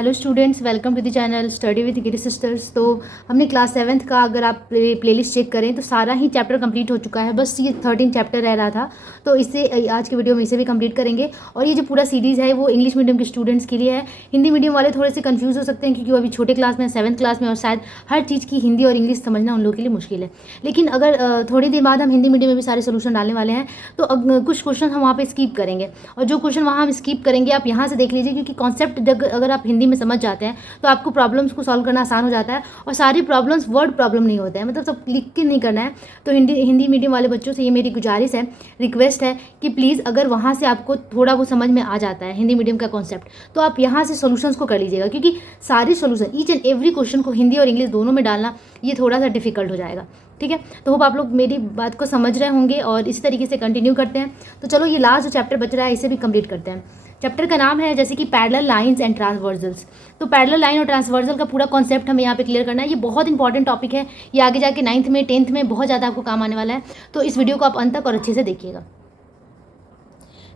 Hello students, welcome to the channel study with Giri sisters. तो हमने class 7th का अगर आप प्लेलिस्ट चेक करें तो सारा ही चैप्टर कंप्लीट हो चुका है। बस ये 13 चैप्टर रह रहा था, तो इससे आज की वीडियो में इसे भी कंप्लीट करेंगे। और ये जो पूरा सीरीज़ है वो इंग्लिश मीडियम के स्टूडेंट्स के लिए है। हिंदी मीडियम वाले थोड़े से कन्फ्यूज़ हो सकते हैं क्योंकि वो अभी छोटे क्लास में 7th क्लास में, और शायद हर चीज़ की हिंदी और इंग्लिश समझना उन लोगों के लिए मुश्किल है। लेकिन अगर थोड़ी देर बाद हम हिंदी मीडियम में भी सारे सोल्यूशन डालने वाले हैं, तो कुछ क्वेश्चन हम वहाँ पर स्कीप करेंगे। और जो क्वेश्चन वहाँ हम स्कीप करेंगे आप यहाँ से देख लीजिए, क्योंकि कॉन्सेप्ट अगर आप हिंदी में समझ जाते हैं तो आपको प्रॉब्लम्स को सॉल्व करना आसान हो जाता है। और सारी प्रॉब्लम्स वर्ड प्रॉब्लम नहीं होते हैं, मतलब सब लिख के नहीं करना है। तो हिंदी मीडियम वाले बच्चों से ये मेरी गुजारिश है, रिक्वेस्ट है कि प्लीज़ अगर वहाँ से आपको थोड़ा वो समझ में आ जाता है हिंदी मीडियम का कॉन्सेप्ट, तो आप यहाँ से सोल्यूशंस को कर लीजिएगा, क्योंकि सारे solution each and every question को हिंदी और इंग्लिश दोनों में डालना ये थोड़ा सा डिफिकल्ट हो जाएगा। ठीक है, तो होप आप लोग मेरी बात को समझ रहे होंगे और इसी तरीके से कंटिन्यू करते हैं। तो चलो ये लास्ट जो चैप्टर बच रहा है इसे भी कंप्लीट करते हैं। चैप्टर का नाम है जैसे कि पैरेलल लाइंस एंड ट्रांसवर्जल्स। तो पैरेलल लाइन और ट्रांसवर्जल का पूरा कॉन्सेप्ट हमें यहाँ पे क्लियर करना है। ये बहुत इंपॉर्टेंट टॉपिक है, ये आगे जाके 9th में 10th में बहुत ज़्यादा आपको काम आने वाला है। तो इस वीडियो को आप अंत तक और अच्छे से देखिएगा।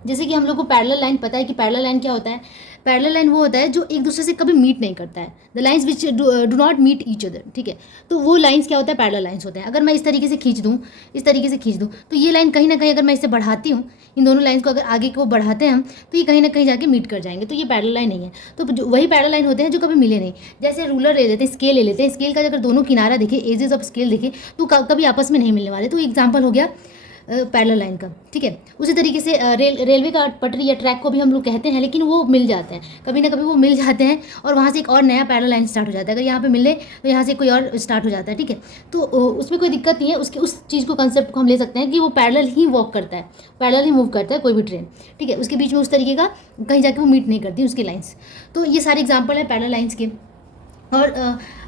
जैसे कि हम लोग को पैरेलल लाइन पता है कि पैरेलल लाइन क्या होता है। पैरेलल लाइन वो होता है जो एक दूसरे से कभी मीट नहीं करता है, the lines which do not meet each other. ठीक है, तो वो लाइन्स क्या होता है, पैरेलल लाइन्स होते हैं। अगर मैं इस तरीके से खींच दूँ, इस तरीके से खींच दूँ, तो ये लाइन कहीं ना कहीं अगर मैं इसे बढ़ाती हूँ, इन दोनों लाइन्स को अगर आगे को बढ़ाते हैं हम, तो ये कहीं ना कहीं जाके मीट कर जाएंगे। तो ये पैरेलल लाइन नहीं है। तो वही पैरेलल लाइन होते हैं जो कभी मिले नहीं। जैसे रूलर ले लेते हैं, स्केल ले लेते हैं, स्केल का अगर दोनों किनारा देखें, एजेस ऑफ स्केल देखें, तो कभी आपस में नहीं मिलने वाले। तो एग्जाम्पल हो गया पैरेलल लाइन का। ठीक है, उसी तरीके से रेलवे का पटरी या ट्रैक को भी हम लोग कहते हैं, लेकिन वो मिल जाते हैं, कभी ना कभी वो मिल जाते हैं और वहाँ से एक और नया पैरेलल लाइन स्टार्ट हो जाता है। अगर यहाँ पे मिले तो यहाँ से कोई और स्टार्ट हो जाता है। ठीक है, तो उसमें कोई दिक्कत नहीं है। उस चीज़ को, कंसेप्ट को हम ले सकते हैं कि वो पैरेलल ही वॉक करता है, पैरेलल ही मूव करता है कोई भी ट्रेन। ठीक है, उसके बीच में उस तरीके का कहीं जाके वो मीट नहीं करती उसकी लाइन्स। तो ये सारे एग्जाम्पल है पैरेलल लाइन्स के। और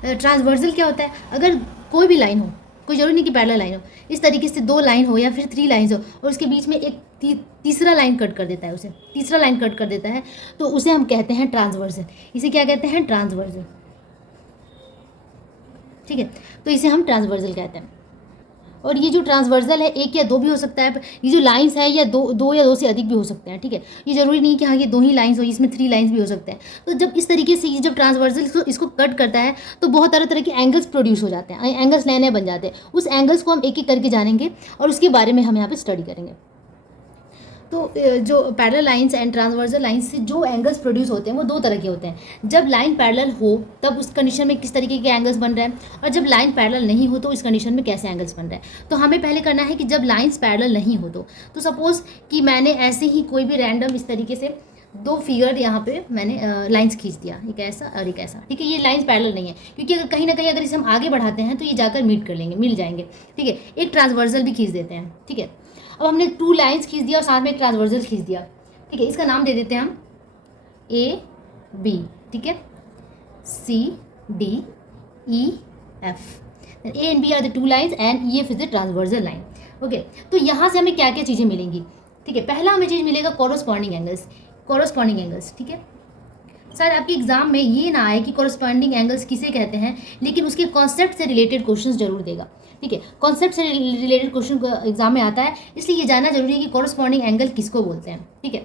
ट्रांसवर्जल क्या होता है, अगर कोई भी लाइन हो, कोई जरूरी नहीं कि पैरेलल लाइन हो, इस तरीके से 2 लाइन हो या फिर 3 लाइन्स हो और उसके बीच में एक तीसरा लाइन कट कर देता है, उसे तीसरा लाइन कट कर देता है, तो उसे हम कहते हैं ट्रांसवर्जल। इसे क्या कहते हैं, ट्रांसवर्जल। ठीक है, तो इसे हम ट्रांसवर्जल कहते हैं। और ये जो ट्रांसवर्जल है 1 या 2 भी हो सकता है। ये जो लाइंस है या 2 या 2 से अधिक भी हो सकते हैं। ठीक है, ये जरूरी नहीं कि हाँ ये 2 ही लाइंस हो, इसमें 3 लाइंस भी हो सकते हैं। तो जब इस तरीके से जब ट्रांसवर्जल इसको कट करता है तो बहुत तरह के एंगल्स प्रोड्यूस हो जाते हैं, एंगल्स नए नए बन जाते हैं। उस एंगल्स को हम एक एक करके जानेंगे और उसके बारे में हम यहाँ पे स्टडी करेंगे। तो जो parallel lines and transversal lines से जो एंगल्स प्रोड्यूस होते हैं वो 2 तरह के होते हैं। जब लाइन पैरेलल हो तब उस कंडीशन में किस तरीके के एंगल्स बन रहे हैं, और जब लाइन पैरेलल नहीं हो तो इस कंडीशन में कैसे एंगल्स बन रहे हैं। तो हमें पहले करना है कि जब लाइंस पैरेलल नहीं हो तो सपोज कि मैंने ऐसे ही कोई भी रैंडम इस तरीके से 2 फिगर यहाँ पे मैंने लाइंस खींच दिया, एक ऐसा और एक ऐसा। ठीक है, ये लाइंस पैरेलल नहीं है, क्योंकि अगर कहीं ना कहीं अगर इसे हम आगे बढ़ाते हैं तो ये जाकर मिल जाएंगे। ठीक है, एक ट्रांसवर्जल भी खींच देते हैं। ठीक है, अब हमने 2 लाइंस खींच दिया और साथ में एक ट्रांसवर्जल खींच दिया। ठीक है, इसका नाम दे देते हैं हम AB। ठीक है, CDEF। A and B are the 2 lines and EF is the transversal line. Okay, तो यहाँ से हमें क्या क्या चीज़ें मिलेंगी। ठीक है, पहला हमें चीज़ मिलेगा कॉरस्पॉन्डिंग एंगल्स। ठीक है, सर आपके एग्जाम में ये ना आए कि कॉरस्पॉन्डिंग एंगल्स किसे कहते हैं, लेकिन उसके कॉन्सेप्ट से रिलेटेड क्वेश्चंस जरूर देगा। ठीक है, कॉन्सेप्ट से रिलेटेड क्वेश्चन एग्जाम में आता है, इसलिए ये जानना जरूरी है कि कॉरस्पॉन्डिंग एंगल किसको बोलते हैं। ठीक है,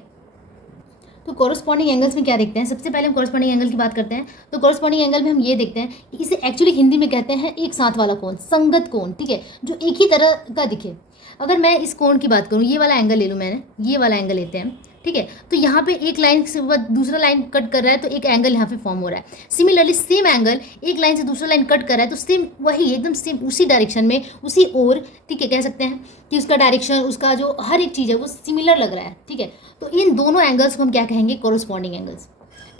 तो कॉरस्पॉन्डिंग एंगल्स में क्या देखते हैं, सबसे पहले हम कॉरस्पॉन्डिंग एंगल की बात करते हैं। तो कॉरस्पॉन्डिंग एंगल में हम ये देखते हैं कि इसे एक्चुअली हिंदी में कहते हैं एक साथ वाला कोण, संगत कोण। ठीक है, जो एक ही तरह का दिखे। अगर मैं इस कोण की बात करूँ, ये वाला एंगल ले लूँ, मैंने ये वाला एंगल लेते हैं। ठीक है, तो यहाँ पे एक लाइन से दूसरा लाइन कट कर रहा है तो एक एंगल यहाँ पे फॉर्म हो रहा है। सिमिलरली सेम एंगल एक लाइन से दूसरा लाइन कट कर रहा है तो सेम वही एकदम सेम उसी डायरेक्शन में उसी ओर। ठीक है, कह सकते हैं कि उसका डायरेक्शन, उसका जो हर एक चीज़ है वो सिमिलर लग रहा है। ठीक है, तो इन दोनों एंगल्स को हम क्या कहेंगे, कॉरस्पॉन्डिंग एंगल्स।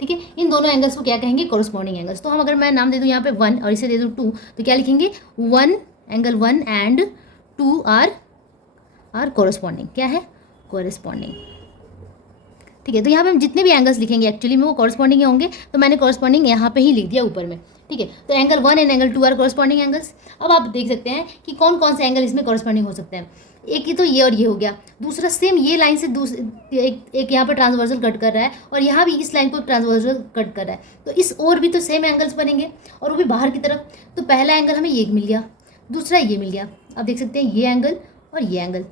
ठीक है, इन दोनों एंगल्स को क्या कहेंगे, कॉरस्पॉन्डिंग एंगल्स। तो हम अगर मैं नाम दे दूँ यहाँ पे 1 और इसे दे दूँ 2, तो क्या लिखेंगे, 1 एंगल 1 एंड 2 आर कॉरस्पॉन्डिंग। क्या है, कॉरस्पॉन्डिंग। ठीक है, तो यहाँ पे हम जितने भी एंगल्स लिखेंगे एक्चुअली में वो कॉरस्पॉन्डिंग ही होंगे, तो मैंने कॉरस्पॉन्डिंग यहाँ पे ही लिख दिया ऊपर में। ठीक है, तो angle 1 and angle 2 are corresponding angles. अब आप देख सकते हैं कि कौन कौन से एंगल इसमें कॉरस्पॉन्डिंग हो सकते हैं। एक ही तो ये और ये हो गया, दूसरा सेम ये लाइन से एक यहाँ पर ट्रांसवर्जल कट कर रहा है और यहाँ भी इस लाइन को ट्रांसवर्जल कट कर रहा है, तो इस और भी तो सेम एंगल्स बनेंगे और वो भी बाहर की तरफ। तो पहला एंगल हमें ये मिल गया, दूसरा ये मिल गया। आप देख सकते हैं ये एंगल और ये एंगल।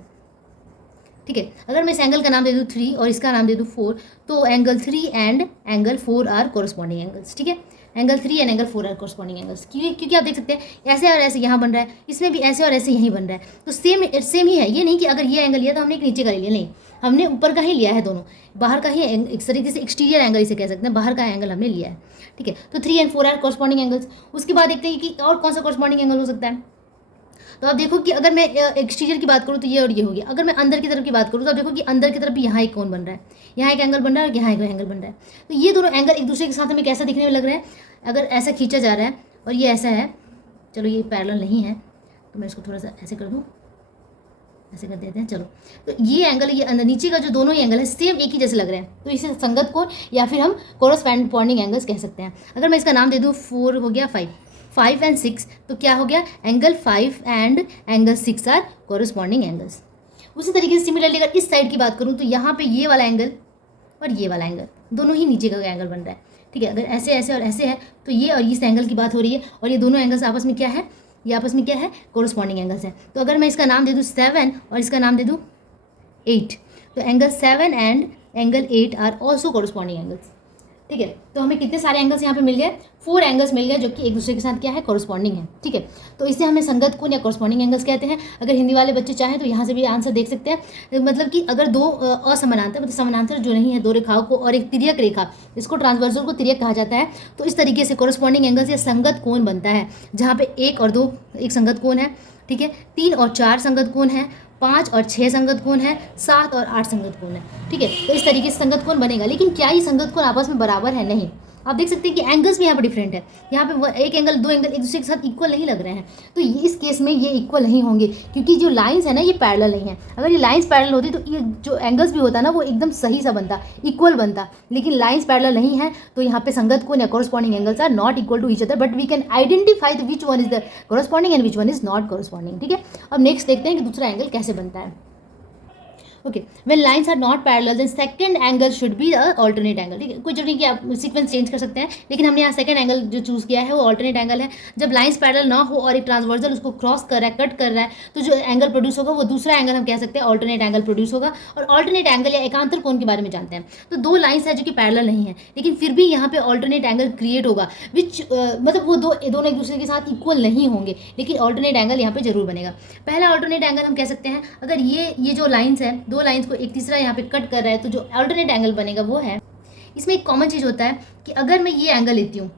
ठीक है। अगर मैं इस एंगल का नाम दे दूँ 3 और इसका नाम दे दूँ 4, तो angle 3 and angle 4 are corresponding angles, ठीक है। Angle 3 and angle 4 are corresponding angles, क्योंकि आप देख सकते हैं ऐसे और ऐसे यहाँ बन रहा है, इसमें भी ऐसे और ऐसे यहीं बन रहा है, तो सेम ही है। ये नहीं कि अगर ये एंगल लिया तो हमने एक नीचे का ले लिया, नहीं, हमने ऊपर का ही लिया है, दोनों बाहर का ही, एक तरीके से एक्सटीरियर एंगल इसे कह सकते हैं, बाहर का एंगल हमने लिया है, ठीक है। तो 3 एंड 4 आर कोरस्पॉन्डिंग एंगल्स। उसके बाद देखते हैं कि और कौन सा कोरस्पॉन्डिंग एंगल हो सकता है। तो आप देखो कि अगर मैं एक्सटीरियर की बात करूँ तो ये और ये हो गया। अगर मैं अंदर की तरफ की बात करूँ तो आप देखो कि अंदर की तरफ भी यहाँ एक कोण बन रहा है, यहाँ एक एंगल बन रहा है और यहाँ एक एंगल बन रहा है। तो ये दोनों एंगल एक दूसरे के साथ हमें कैसा दिखने में लग रहा है, अगर ऐसा खींचा जा रहा है और ये ऐसा है, चलो ये पैरेलल नहीं है तो मैं इसको थोड़ा सा ऐसे कर दूँ, ऐसे कर देते हैं, चलो। तो ये एंगल, ये अंदर नीचे का जो दोनों ही एंगल है सेम एक ही जैसे लग रहे हैं, तो इसे संगत कोण या फिर हम कोरस्पॉन्डिंग एंगल्स कह सकते हैं। अगर मैं इसका नाम दे दूँ 4 हो गया 5 एंड 6, तो क्या हो गया, angle 5 and angle 6 are corresponding angles. उसी तरीके से सिमिलरली अगर इस साइड की बात करूँ तो यहाँ पे ये वाला एंगल और ये वाला एंगल दोनों ही नीचे का एंगल बन रहा है, ठीक है। अगर ऐसे ऐसे और ऐसे है तो ये और इस एंगल की बात हो रही है, और ये दोनों एंगल्स आपस में क्या है, ये आपस में क्या है, कोरस्पॉन्डिंग एंगल्स है। तो अगर मैं इसका नाम दे दूँ 7 और इसका नाम दे दूँ 8, तो angle 7 and angle 8 are also corresponding angles, ठीक है। तो हमें कितने सारे एंगल्स यहाँ पे मिल गए, 4 एंगल्स मिल गए जो कि एक दूसरे के साथ क्या है, कोरस्पॉन्डिंग है, ठीक है। तो इसे हमें संगत कोण या कोरस्पॉन्डिंग एंगल्स कहते हैं। अगर हिंदी वाले बच्चे चाहें तो यहाँ से भी आंसर देख सकते हैं। मतलब कि अगर दो असमानांतर, मतलब समानांतर जो नहीं है, दो रेखाओं को और एक तिर्यक रेखा, इसको ट्रांसवर्सल को तिर्यक कहा जाता है, तो इस तरीके से कोरस्पॉन्डिंग एंगल्स या संगत कोण बनता है, जहाँ पे 1 और 2 एक संगत कोण है, ठीक है, 3 और 4 संगत कोण है, 5 और 6 संगत कोण है, 7 और 8 संगत कोण है, ठीक है। तो इस तरीके से संगत कोण बनेगा। लेकिन क्या ये संगत कोण आपस में बराबर है, नहीं। आप देख सकते हैं कि एंगल्स भी यहाँ पर डिफरेंट है, यहाँ पे एक एंगल, दो एंगल एक दूसरे के साथ इक्वल नहीं लग रहे हैं, तो इस केस में ये इक्वल नहीं होंगे, क्योंकि जो लाइंस है ना ये पैरेलल नहीं है। अगर ये लाइंस पैरेलल होती तो ये जो एंगल्स भी होता ना वो एकदम सही सा बनता, इक्वल बनता, लेकिन लाइंस पैरेलल नहीं है, तो यहाँ पे संगत कोण या corresponding angles are not equal to each other, but we can identify the which one is the corresponding and which one is not corresponding, ठीक है। अब नेक्स्ट देखते हैं कि दूसरा एंगल कैसे बनता है। Okay, when lines are not parallel then second angle should be a alternate angle, ठीक है। कोई जरूरी कि आप सीक्वेंस चेंज कर सकते हैं, लेकिन हमने यहाँ सेकंड एंगल जो चूज किया है वो अल्टरनेट एंगल है। जब लाइंस पैरेलल ना हो और एक ट्रांसवर्सल उसको क्रॉस कर रहा है, कट कर रहा है, तो जो एंगल प्रोड्यूस होगा वो दूसरा एंगल हम कह सकते हैं अल्टरनेट एंगल प्रोड्यूस होगा। और अल्टरनेट एंगल या एकांतर कोण के बारे में जानते हैं, तो दो लाइंस है जो कि पैरेलल नहीं है, लेकिन फिर भी यहाँ पे अल्टरनेट एंगल क्रिएट होगा, विच मतलब वो दोनों एक दूसरे के साथ इक्वल नहीं होंगे, लेकिन अल्टरनेट एंगल यहाँ पे जरूर बनेगा। पहला अल्टरनेट एंगल हम कह सकते हैं, अगर ये जो लाइंस है, दो लाइंस को एक तीसरा यहाँ पे कट कर रहा है, तो जो अल्टरनेट एंगल बनेगा वो है, इसमें एक कॉमन चीज़ होता है कि अगर मैं ये एंगल लेती हूँ,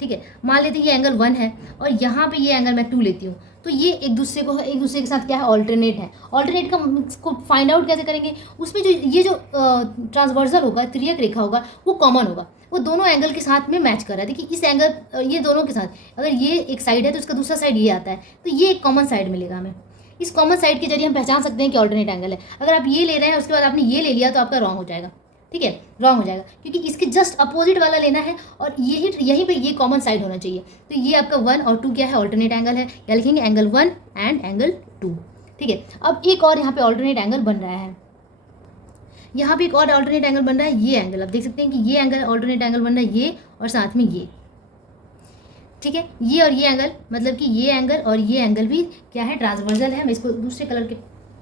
ठीक है, मान लेते हैं ये एंगल 1 है और यहाँ पे ये एंगल मैं 2 लेती हूँ, तो ये एक दूसरे के साथ क्या है, ऑल्टरनेट है। ऑल्टरनेट का को फाइंड आउट कैसे करेंगे, उसमें जो ट्रांसवर्सल होगा, तिर्यक रेखा होगा, वो कॉमन होगा, वो दोनों एंगल के साथ में मैच कर रहा है। देखिए इस एंगल, ये दोनों के साथ अगर ये एक साइड है तो इसका दूसरा साइड ये आता है, तो ये एक कॉमन साइड मिलेगा हमें। इस कॉमन साइड के जरिए हम पहचान सकते हैं कि ऑल्टरनेट एंगल है। अगर आप ये ले रहे हैं उसके बाद आपने ये ले लिया तो आपका रॉन्ग हो जाएगा, ठीक है, रॉन्ग हो जाएगा, क्योंकि इसके जस्ट अपोजिट वाला लेना है और यहीं पे ये कॉमन साइड होना चाहिए। तो ये आपका 1 और 2 क्या है, ऑल्टरनेट एंगल है, या लिखेंगे एंगल 1 एंड एंगल 2, ठीक है। अब एक और यहाँ पे ऑल्टरनेट एंगल बन रहा है, यहाँ पे एक और ऑल्टरनेट एंगल बन रहा है, ये एंगल आप देख सकते हैं कि ये एंगल ऑल्टरनेट एंगल बन रहा है, ये और साथ में ये, ठीक है। ये और ये एंगल, मतलब कि ये एंगल और ये एंगल भी क्या है, ट्रांसवर्सल है। मैं इसको दूसरे कलर के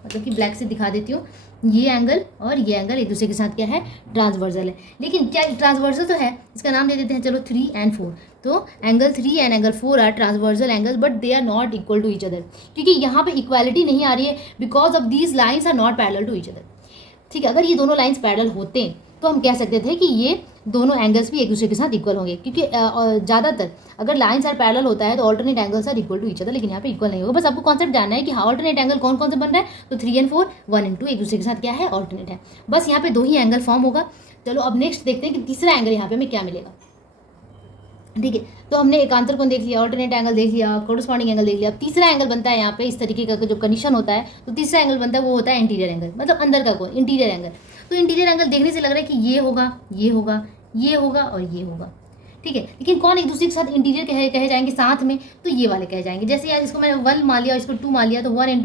मतलब कि ब्लैक से दिखा देती हूँ। ये एंगल और ये एंगल एक दूसरे के साथ क्या है, ट्रांसवर्सल है। लेकिन क्या ट्रांसवर्सल तो है, इसका नाम दे देते हैं चलो 3 एंड 4। तो angle 3 and angle 4 are transversal angles, but they are not equal to each other, क्योंकि यहाँ पे इक्वालिटी नहीं आ रही है, because of these lines are not parallel to each other, ठीक है। अगर ये दोनों लाइन्स पैरेलल होते तो हम कह सकते थे कि ये दोनों एंगल्स भी एक दूसरे के साथ इक्वल होंगे, क्योंकि ज़्यादातर अगर लाइन्स आर पैरेलल होता है तो alternate angles are equal to each other, लेकिन यहाँ पे इक्वल नहीं होगा। बस आपको कॉन्सेप्ट जानना है कि हाँ ऑल्टरनेट एंगल कौन कौन से बन रहा है, तो 3 एंड 4, 1 एंड 2 एक दूसरे के साथ क्या है, ऑल्टरनेट है। बस यहाँ पे 2 ही एंगल फॉर्म होगा। चलो अब नेक्स्ट देखते हैं कि तीसरा एंगल यहाँ पे हमें क्या मिलेगा, ठीक है। तो हमने एकांतर कोण देख लिया, ऑल्टरनेट एंगल देख लिया, कोरस्पॉन्डिंग एंगल देख लिया। अब तीसरा एंगल बनता है यहाँ पे इस तरीके का जो कंडीशन होता है, तो तीसरा एंगल बनता है वो होता है इंटीरियर एंगल, मतलब अंदर का कोण, इंटीरियर एंगल। तो इंटीरियर एंगल देखने से लग रहा है कि ये होगा, ये होगा, ये होगा और ये होगा, ठीक है। लेकिन कौन एक दूसरे के साथ इंटीरियर कहे जाएंगे साथ में, तो ये वाले कहे जाएंगे। जैसे यार इसको मैंने 1 मान लिया और इसको 2 मान लिया, तो 1 एंड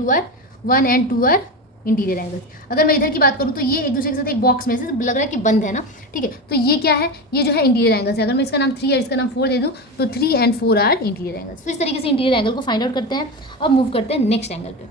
2 आर इंटीरियर एंगल्स। अगर मैं इधर की बात करूँ तो ये एक दूसरे के साथ एक बॉक्स में से लग रहा है कि बंद है ना, ठीक है। तो ये क्या है, ये जो है इंटीरियर एंगल्स है। अगर मैं इसका नाम 3 और इसका नाम 4 दे दूँ तो 3 एंड 4 आर इंटीरियर एंगल्स। तो इस तरीके से इंटीरियर एंगल को फाइंड आउट करते हैं। अब मूव करते हैं नेक्स्ट एंगल पे।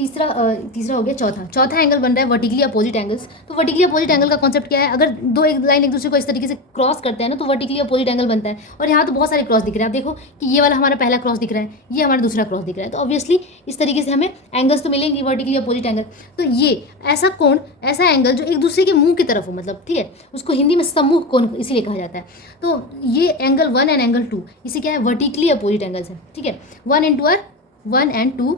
तीसरा हो गया। चौथा एंगल बन रहा है वर्टिकली अपोजिट एंगल्स। तो वर्टिकली अपोजिट एंगल का कॉन्सेप्ट क्या है, अगर दो एक लाइन एक दूसरे को इस तरीके से क्रॉस करते हैं ना तो वर्टिकली अपोजिट एंगल बनता है। और यहाँ तो बहुत सारे क्रॉस दिख रहे हैं, आप देखो कि ये वाला हमारा पहला क्रॉस दिख रहा है, ये हमारा दूसरा क्रॉस दिख रहा है, तो ऑब्वियसली इस तरीके से हमें एंगल्स तो मिलेंगे वर्टिकली अपोजिट एंगल। तो ये ऐसा कोण, ऐसा एंगल जो एक दूसरे के मुंह की तरफ हो, मतलब ठीक है, उसको हिंदी में सम्मुख कोण इसीलिए कहा जाता है। तो ये एंगल 1 एंड एंगल 2 इसे क्या है, वर्टिकली अपोजिट एंगल्स है, ठीक है। 1 and 2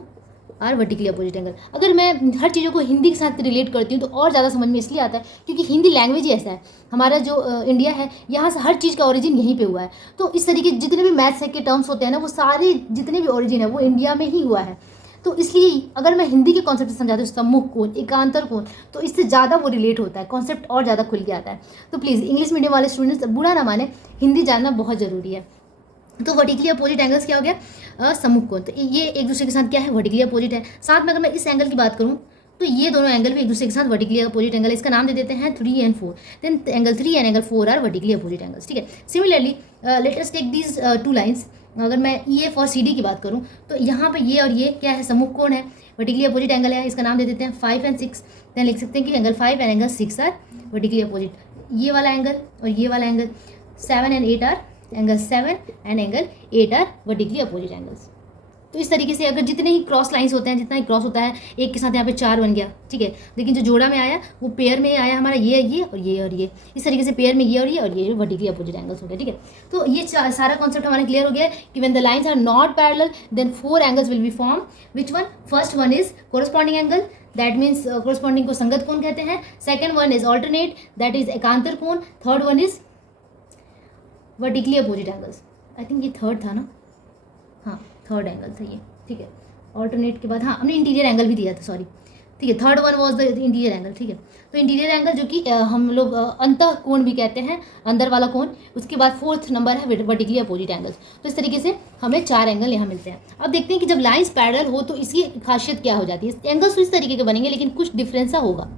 are vertically opposite angle. अगर मैं हर चीज़ों को हिंदी के साथ रिलेट करती हूँ तो और ज़्यादा समझ में इसलिए आता है क्योंकि हिंदी लैंग्वेज ही ऐसा है, हमारा जो इंडिया है यहाँ से हर चीज़ का ओरिजिन यहीं पे हुआ है। तो इस तरीके जितने भी मैथ्स के टर्म्स होते हैं ना, वो सारे जितने भी ओरिजिन है वो इंडिया में ही हुआ है। तो इसलिए अगर मैं हिंदी के कॉन्सेप्ट से समझाती हूँ, सम्मुख कोण, एकांतर कोण, तो इससे ज़्यादा वो रिलेट होता है, कॉन्सेप्ट और ज़्यादा खुल के आता है। तो प्लीज़ इंग्लिश मीडियम वाले स्टूडेंट्स बुरा ना माने, हिंदी जानना बहुत ज़रूरी है। तो वर्टिकली अपोजिट एंगल्स क्या हो गया, सम्मुख कोण। तो ये एक दूसरे के साथ क्या है, वर्टिकली अपोजिट है। साथ में अगर मैं इस एंगल की बात करूँ तो ये दोनों एंगल भी एक दूसरे के साथ वर्टिकली अपोजिट एंगल है। इसका नाम दे देते हैं 3 and 4। Then angle 3 and angle 4 are vertically opposite angles, ठीक है। Similarly let us take these 2 lines. अगर मैं EF और CD की बात करूँ तो यहाँ पे ये और ये क्या है, सम्मुख कोण है, वर्टिकली अपोजिट एंगल है। इसका नाम दे देते हैं 5 and 6। देन लिख सकते हैं कि angle 5 and angle 6 are vertically opposite. ये वाला एंगल और ये वाला angle 7 and 8 are angle 7 and angle 8 are vertically opposite angles. तो इस तरीके से अगर जितने ही क्रॉस लाइंस होते हैं, जितना ही क्रॉस होता है, एक के साथ यहाँ पे 4 बन गया, ठीक है। लेकिन जो जोड़ा में आया वो पेयर में आया हमारा, ये और ये, इस तरीके से पेयर में ये और ये वर्टिकली अपोजिट एंगल्स हो गए, ठीक है। तो ये सारा कॉन्सेप्ट हमारा क्लियर हो गया है कि when the lines are not parallel then 4 angles will be form. Which one? First one is corresponding angle, that means corresponding को संगत कोण कहते हैं। Second one is alternate, that is एकांतर कोण। Third one is vertically opposite angles. I think ये third था ना, हाँ थर्ड एंगल था ये, ठीक है। ऑल्टरनेट के बाद हाँ हमने इंटीरियर एंगल भी दिया था, सॉरी, ठीक है। Third one was the interior angle, ठीक है। तो इंटीरियर एंगल जो कि हम लोग अंतः कोण भी कहते हैं, अंदर वाला कोण। उसके बाद फोर्थ नंबर है वर्टिकली अपोजिट एंगल्स। तो इस तरीके से हमें 4 एंगल यहाँ मिलते हैं। अब देखते हैं कि जब लाइंस पैरेलल हो तो इसकी खासियत क्या हो जाती है। एंगल्स तो इस तरीके के बनेंगे लेकिन कुछ डिफरेंस होगा,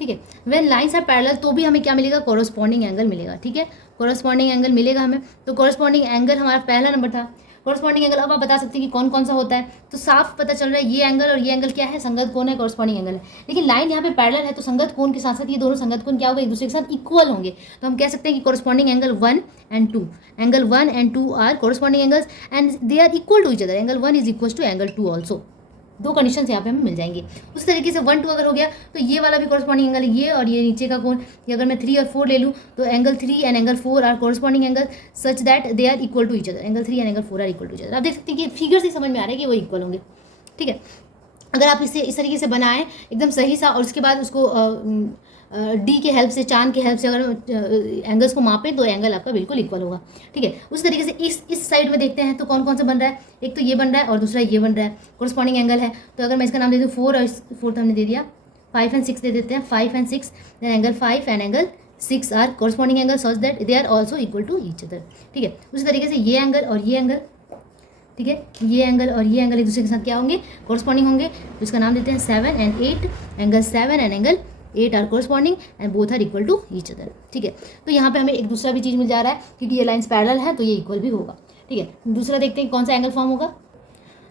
ठीक है। व्हेन लाइंस आर पैरेलल तो भी हमें क्या मिलेगा, कोरस्पॉन्डिंग एंगल मिलेगा, ठीक है। कोरस्पॉन्डिंग एंगल मिलेगा हमें। तो कोरस्पॉन्डिंग एंगल हमारा पहला नंबर था। कोरस्पॉन्डिंग एंगल अब आप बता सकते हैं कि कौन कौन सा होता है, तो साफ पता चल रहा है ये एंगल और ये एंगल क्या है, संगत कोण है, कोरस्पॉन्डिंग एंगल है। लेकिन लाइन यहाँ पे पैरेलल है तो संगत कोण के साथ साथ ये दोनों संगत कोण क्या होगा, एक दूसरे के साथ इक्वल होंगे। तो हम कह सकते हैं कि corresponding angle 1 and 2, angle 1 and 2 are corresponding angles and they are equal to each other. Angle 1 is equal to angle 2 also. 2 condition यहाँ पे हमें मिल जाएंगे। उस तरीके से 1 2 अगर हो गया तो ये वाला भी कोरस्पॉन्डिंग एंगल है, ये और ये नीचे का कोण। ये अगर मैं 3 और 4 ले लूँ तो angle 3 and angle 4 are corresponding angle such that they are equal to each other. Angle 3 and angle 4 are equal to each other. आप देख सकते हैं कि फिगर से समझ में आ रहा है कि वो इक्वल होंगे, ठीक है। अगर आप इसे इस तरीके से बनाएं एकदम सही सा और उसके बाद उसको डी के हेल्प से, चांद के हेल्प से अगर एंगल्स को मापें तो एंगल आपका बिल्कुल इक्वल होगा, ठीक है। उस तरीके से इस साइड में देखते हैं तो कौन कौन सा बन रहा है। एक तो ये बन रहा है और दूसरा ये बन रहा है, कोरस्पॉन्डिंग एंगल है। तो अगर मैं इसका नाम दे दूँ 4 और 4 हमने दे दिया, 5 and 6 दे देते हैं। 5 and 6 then angle 5 and angle 6 are corresponding angle such that they are also equal to each other, ठीक है। उसी तरीके से ये एंगल और ये एंगल, ठीक है, ये एंगल और ये एंगल एक दूसरे के साथ क्या होंगे, कोरस्पॉन्डिंग होंगे। तो इसका नाम देते हैं 7 and 8, angle 7 and angle 8 are corresponding and both are equal to each other, ठीक है। तो यहाँ पे हमें एक दूसरा भी चीज़ मिल जा रहा है क्योंकि ये लाइंस पैरेलल है तो ये इक्वल भी होगा, ठीक है। दूसरा देखते हैं कौन सा एंगल फॉर्म होगा।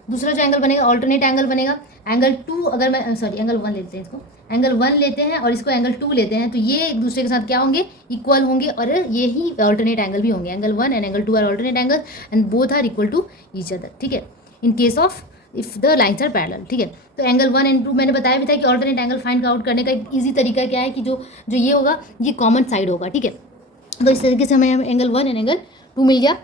दूसरा जो एंगल बनेगा ऑल्टरनेट एंगल बनेगा। एंगल 2 अगर मैं सॉरी एंगल 1 लेते हैं, इसको एंगल 1 लेते हैं और इसको एंगल 2 लेते हैं तो ये एक दूसरे के साथ क्या होंगे, इक्वल होंगे और ये ही ऑल्टरनेट एंगल भी होंगे। Angle 1 and angle 2 are alternate angle and both are equal to each other, ठीक है, in case of if the lines are parallel, ठीक है। तो एंगल 1 and 2 मैंने बताया भी था कि ऑल्टरनेट एंगल फाइंड आउट करने का एक ईजी तरीका क्या है कि जो ये होगा ये कॉमन साइड होगा, ठीक है। तो इस तरीके से हमें एंगल 1 and एंगल 2 मिल गया।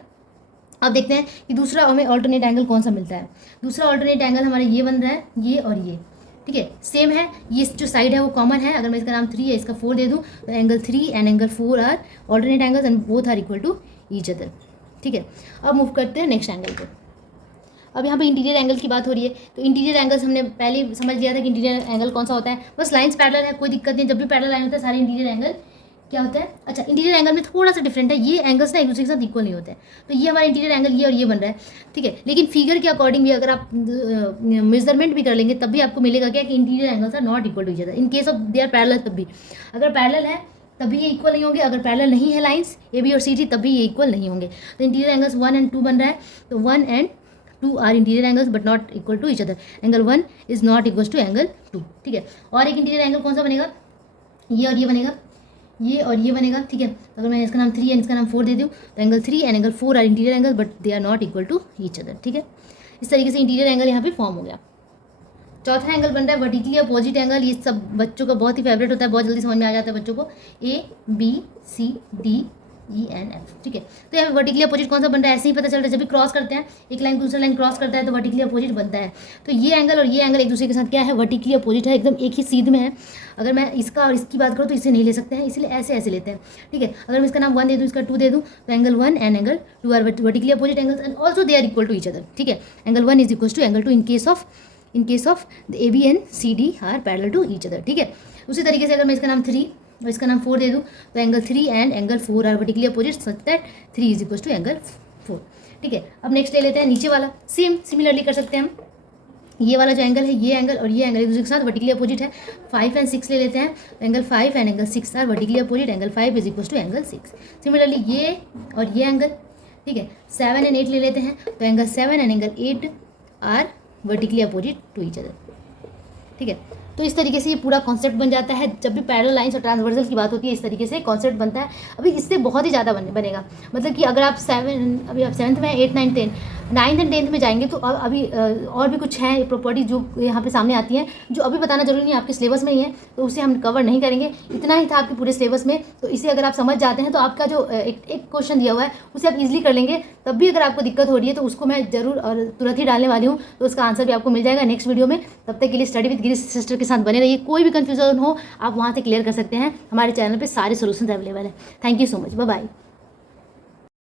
अब देखते हैं कि दूसरा हमें ऑल्टरनेट एंगल कौन सा मिलता है। दूसरा ऑल्टरनेट एंगल हमारा ये बन रहा है, ये और ये, ठीक है, सेम है। ये जो साइड है वो कॉमन है। अगर मैं इसका नाम 3 है, इसका 4 दे दूँ तो angle 3 and angle 4 are alternate angles and both are equal to each other, ठीक है। अब मूव करते हैं नेक्स्ट एंगल पे। अब यहाँ पे इंटीरियर एंगल की बात हो रही है तो इंटीरियर एंगल्स हमने पहले समझ लिया था कि इंटीरियर एंगल कौन सा होता है। बस लाइंस पैरेलल है, कोई दिक्कत नहीं। जब भी पैरेलल लाइन होता है सारे इंटीरियर एंगल क्या होता है, अच्छा इंटीरियर एंगल में थोड़ा सा डिफरेंट है, ये एंगल्स ना एक दूसरे के साथ इक्वल नहीं होते हैं। तो ये हमारा इंटीरियर एंगल ये और ये बन रहा है, ठीक है। लेकिन फिगर के अकॉर्डिंग भी अगर आप मेजरमेंट भी कर लेंगे तब भी आपको मिलेगा क्या कि interior angles are not equal to each other in case of they are parallel. तब भी अगर पैरेलल है तभी ये इक्वल नहीं होंगे, अगर पैरेलल नहीं है लाइंस ए बी और सी डी तभी ये इक्वल नहीं होंगे। तो इंटीरियर एंगल्स 1 and 2 बन रहा है, तो 1 and two are interior angles but not equal to each other. Angle 1 is not equal to angle 2. ठीक है. और एक इंटीरियर एंगल कौन सा बनेगा, ये और ये बनेगा, ये और ये बनेगा. ठीक है. अगर मैं इसका नाम 3 एंड इसका नाम 4 दे दूँ तो angle 3 and angle 4 are interior angle but they are not equal to each other. ठीक है. इस तरीके से इंटीरियर एंगल यहाँ पे फॉर्म हो गया. चौथा एंगल बन रहा है वर्टिकली अपोजिट एंगल. ये सब बच्चों का बहुत ही फेवरेट होता है, बहुत जल्दी समझ में आ जाता है बच्चों को. A B C D E and F. ठीक है. तो यहाँ वर्टिकली अपोजिट कौन सा बन रहा है, ऐसे ही पता चल रहा है. जब भी क्रॉस करते हैं, एक लाइन दूसरा लाइन क्रॉस करता है तो वर्टिकली अपोजिट बनता है. तो ये एंगल और ये एंगल एक दूसरे के साथ क्या है, वर्टिकली अपोजिट है, एकदम एक ही सीध में है. अगर मैं इसका और इसकी बात करूँ तो इसे नहीं ले सकते हैं, इसलिए ऐसे ऐसे लेते हैं. ठीक है. अगर मैं इसका नाम 1 दे दूँ, इसका 2 दे दूँ, तो angle 1 and angle 2 are vertically opposite angles and also they are equal to each other. ठीक है. Angle 1 is equal to angle 2 in case of the AB and CD are parallel to each other. ठीक है. उसी तरीके से अगर मैं इसका नाम 3 और इसका नाम 4 दे दूँ तो angle 3 and angle 4 are vertically opposite such that 3 is equal to angle 4. ठीक है. अब नेक्स्ट ले लेते हैं नीचे वाला. सिमिलरली कर सकते हैं हम. ये वाला जो एंगल है, ये एंगल और ये एंगल एक दूसरे के साथ वर्टिकली अपोजिट है. 5 एंड 6 ले लेते हैं. Angle 5 and angle 6 are vertically opposite. Angle 5 is equal to angle 6. Similarly ये और ये एंगल. ठीक है. 7 एंड 8 ले लेते हैं तो angle 7 and angle 8 are vertically opposite to each other. ठीक है. तो इस तरीके से ये पूरा कॉन्सेप्ट बन जाता है. जब भी पैरेलल लाइंस और ट्रांसवर्सल की बात होती है, इस तरीके से कॉन्सेप्ट बनता है. अभी इससे बहुत ही ज़्यादा बनेगा. मतलब कि अगर आप अभी आप 7th में 8 9 10 9th एंड 10th में जाएंगे तो अभी और भी कुछ है प्रॉपर्टी जो यहाँ पे सामने आती हैं, जो अभी बताना जरूरी नहीं, आपके सिलेबस में ही है, तो उसे हम कवर नहीं करेंगे. इतना ही था आपके पूरे सिलेबस में. तो इसे अगर आप समझ जाते हैं तो आपका जो एक क्वेश्चन दिया हुआ है उसे आप इजीली कर लेंगे. तब भी अगर आपको दिक्कत हो रही है तो उसको मैं जरूर और तुरंत ही डालने वाली हूँ, तो उसका आंसर भी आपको मिल जाएगा नेक्स्ट वीडियो में. तब तक के लिए स्टडी विद गिरी सिस्टर के साथ बने रहिए. कोई भी कंफ्यूजन हो आप वहाँ से क्लियर कर सकते हैं. हमारे चैनल पे सारे सॉल्यूशंस अवेलेबल हैं. Thank you so much. Bye bye.